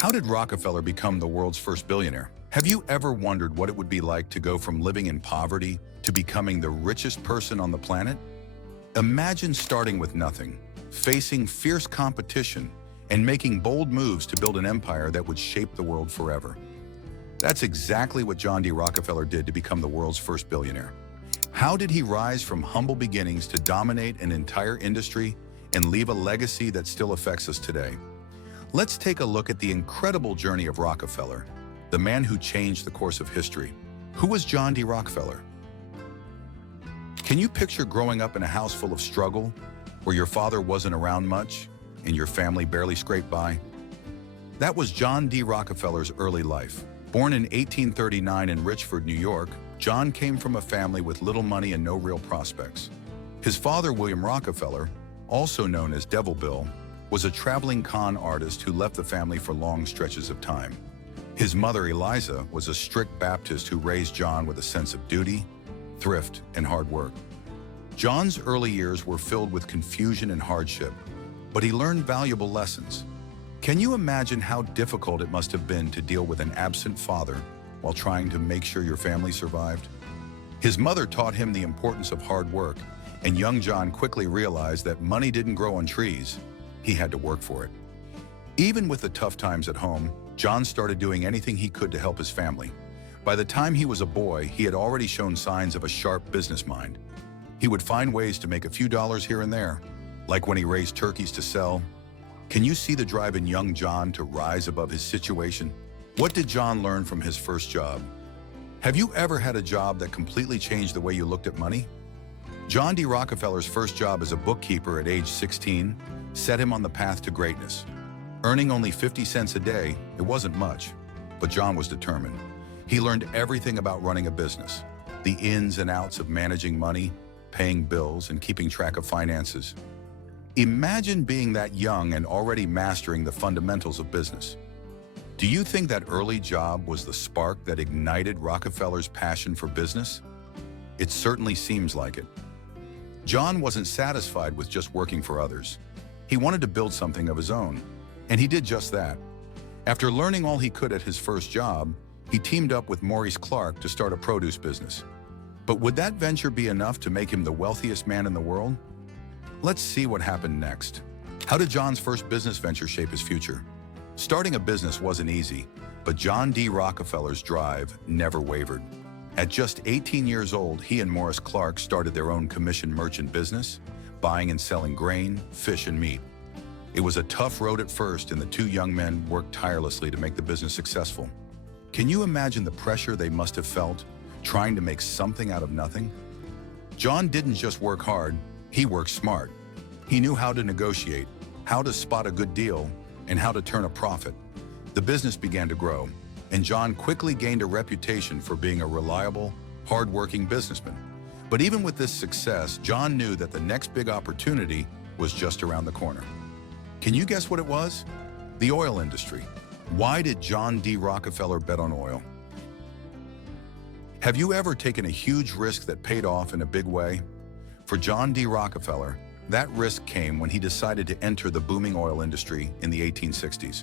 How did Rockefeller become the world's first billionaire? Have you ever wondered what it would be like to go from living in poverty to becoming the richest person on the planet? Imagine starting with nothing, facing fierce competition, and making bold moves to build an empire that would shape the world forever. That's exactly what John D. Rockefeller did to become the world's first billionaire. How did he rise from humble beginnings to dominate an entire industry and leave a legacy that still affects us today? Let's take a look at the incredible journey of Rockefeller, the man who changed the course of history. Who was John D. Rockefeller? Can you picture growing up in a house full of struggle, where your father wasn't around much and your family barely scraped by? That was John D. Rockefeller's early life. Born in 1839 in Richford, New York, John came from a family with little money and no real prospects. His father, William Rockefeller, also known as Devil Bill, was a traveling con artist who left the family for long stretches of time. His mother, Eliza, was a strict Baptist who raised John with a sense of duty, thrift, and hard work. John's early years were filled with confusion and hardship, but he learned valuable lessons. Can you imagine how difficult it must have been to deal with an absent father while trying to make sure your family survived? His mother taught him the importance of hard work, and young John quickly realized that money didn't grow on trees. He had to work for it. Even with the tough times at home, John started doing anything he could to help his family. By the time he was a boy, he had already shown signs of a sharp business mind. He would find ways to make a few dollars here and there, like when he raised turkeys to sell. Can you see the drive in young John to rise above his situation? What did John learn from his first job? Have you ever had a job that completely changed the way you looked at money? John D. Rockefeller's first job as a bookkeeper at age 16 set him on the path to greatness. Earning only 50 cents a day, it wasn't much, but John was determined. He learned everything about running a business, the ins and outs of managing money, paying bills, and keeping track of finances. Imagine being that young and already mastering the fundamentals of business. Do you think that early job was the spark that ignited Rockefeller's passion for business? It certainly seems like it. John wasn't satisfied with just working for others. He wanted to build something of his own, and he did just that. After learning all he could at his first job, he teamed up with Maurice Clark to start a produce business. But would that venture be enough to make him the wealthiest man in the world? Let's see what happened next. How did John's first business venture shape his future? Starting a business wasn't easy, but John D. Rockefeller's drive never wavered. At just 18 years old, he and Maurice Clark started their own commission merchant business, buying and selling grain, fish, and meat. It was a tough road at first, and the two young men worked tirelessly to make the business successful. Can you imagine the pressure they must have felt, trying to make something out of nothing? John didn't just work hard, he worked smart. He knew how to negotiate, how to spot a good deal, and how to turn a profit. The business began to grow, and John quickly gained a reputation for being a reliable, hard-working businessman. But even with this success, John knew that the next big opportunity was just around the corner. Can you guess what it was? The oil industry. Why did John D. Rockefeller bet on oil? Have you ever taken a huge risk that paid off in a big way? For John D. Rockefeller, that risk came when he decided to enter the booming oil industry in the 1860s.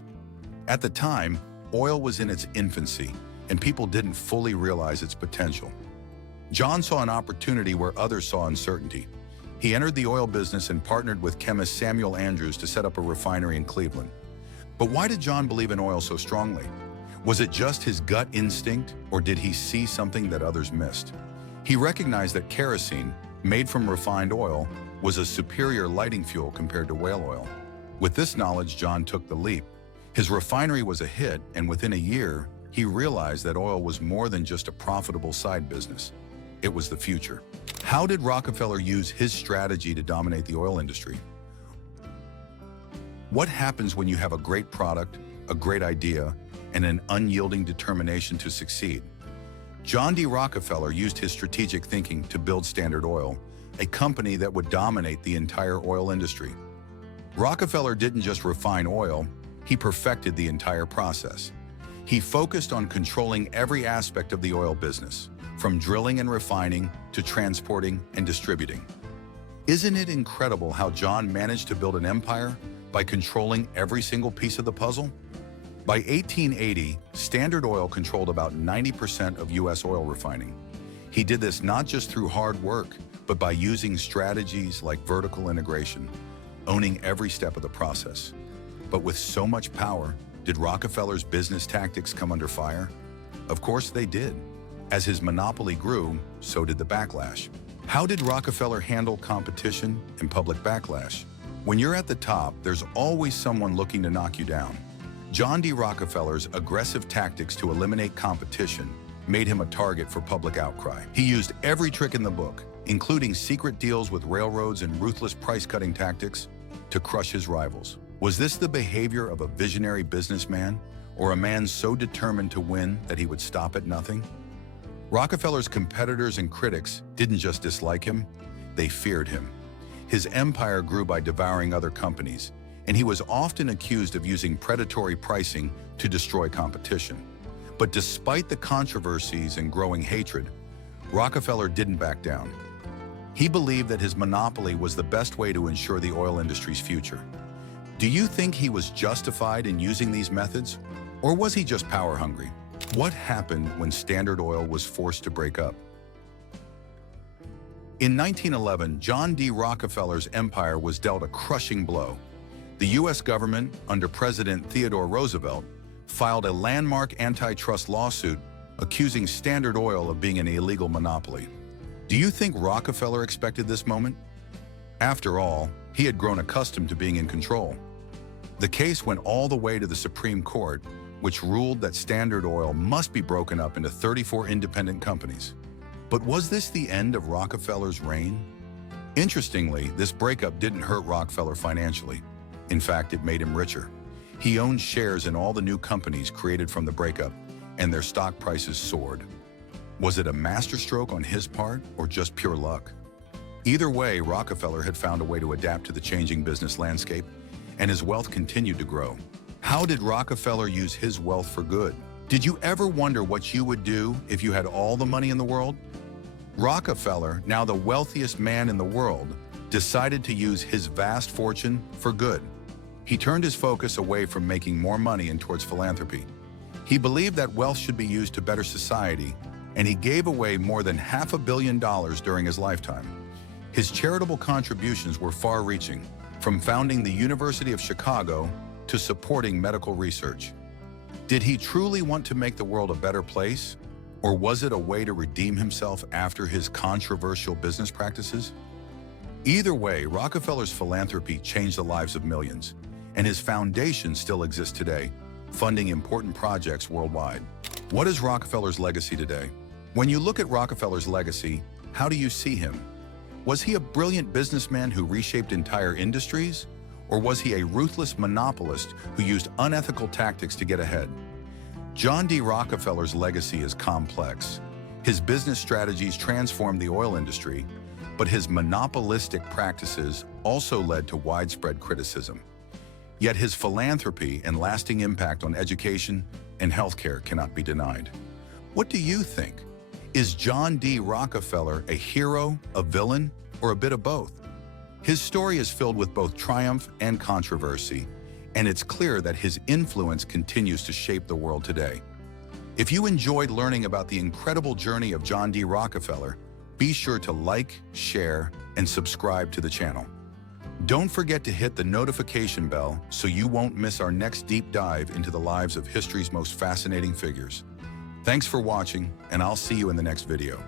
At the time, oil was in its infancy, and people didn't fully realize its potential. John saw an opportunity where others saw uncertainty. He entered the oil business and partnered with chemist Samuel Andrews to set up a refinery in Cleveland. But why did John believe in oil so strongly? Was it just his gut instinct, or did he see something that others missed? He recognized that kerosene, made from refined oil, was a superior lighting fuel compared to whale oil. With this knowledge, John took the leap. His refinery was a hit, and within a year, he realized that oil was more than just a profitable side business. It was the future. How did Rockefeller use his strategy to dominate the oil industry? What happens when you have a great product, a great idea, and an unyielding determination to succeed? John D. Rockefeller used his strategic thinking to build Standard Oil, a company that would dominate the entire oil industry. Rockefeller didn't just refine oil, he perfected the entire process. He focused on controlling every aspect of the oil business, from drilling and refining to transporting and distributing. Isn't it incredible how John managed to build an empire by controlling every single piece of the puzzle? By 1880, Standard Oil controlled about 90% of U.S. oil refining. He did this not just through hard work, but by using strategies like vertical integration, owning every step of the process. But with so much power, did Rockefeller's business tactics come under fire? Of course they did. As his monopoly grew, so did the backlash. How did Rockefeller handle competition and public backlash? When you're at the top, there's always someone looking to knock you down. John D. Rockefeller's aggressive tactics to eliminate competition made him a target for public outcry. He used every trick in the book, including secret deals with railroads and ruthless price-cutting tactics, to crush his rivals. Was this the behavior of a visionary businessman, or a man so determined to win that he would stop at nothing? Rockefeller's competitors and critics didn't just dislike him, they feared him. His empire grew by devouring other companies, and he was often accused of using predatory pricing to destroy competition. But despite the controversies and growing hatred, Rockefeller didn't back down. He believed that his monopoly was the best way to ensure the oil industry's future. Do you think he was justified in using these methods, or was he just power-hungry? What happened when Standard Oil was forced to break up? In 1911, John D. Rockefeller's empire was dealt a crushing blow. The U.S. government, under President Theodore Roosevelt, filed a landmark antitrust lawsuit accusing Standard Oil of being an illegal monopoly. Do you think Rockefeller expected this moment? After all, he had grown accustomed to being in control. The case went all the way to the Supreme Court, which ruled that Standard Oil must be broken up into 34 independent companies. But was this the end of Rockefeller's reign? Interestingly, this breakup didn't hurt Rockefeller financially. In fact, it made him richer. He owned shares in all the new companies created from the breakup, and their stock prices soared. Was it a masterstroke on his part, or just pure luck? Either way, Rockefeller had found a way to adapt to the changing business landscape, and his wealth continued to grow. How did Rockefeller use his wealth for good? Did you ever wonder what you would do if you had all the money in the world? Rockefeller, now the wealthiest man in the world, decided to use his vast fortune for good. He turned his focus away from making more money and towards philanthropy. He believed that wealth should be used to better society, and he gave away more than $500 million during his lifetime. His charitable contributions were far-reaching, from founding the University of Chicago to supporting medical research. Did he truly want to make the world a better place, or was it a way to redeem himself after his controversial business practices? Either way, Rockefeller's philanthropy changed the lives of millions, and his foundation still exists today, funding important projects worldwide. What is Rockefeller's legacy today? When you look at Rockefeller's legacy, how do you see him? Was he a brilliant businessman who reshaped entire industries? Or was he a ruthless monopolist who used unethical tactics to get ahead? John D. Rockefeller's legacy is complex. His business strategies transformed the oil industry, but his monopolistic practices also led to widespread criticism. Yet his philanthropy and lasting impact on education and healthcare cannot be denied. What do you think? Is John D. Rockefeller a hero, a villain, or a bit of both? His story is filled with both triumph and controversy, and it's clear that his influence continues to shape the world today. If you enjoyed learning about the incredible journey of John D. Rockefeller, be sure to like, share, and subscribe to the channel. Don't forget to hit the notification bell so you won't miss our next deep dive into the lives of history's most fascinating figures. Thanks for watching, and I'll see you in the next video.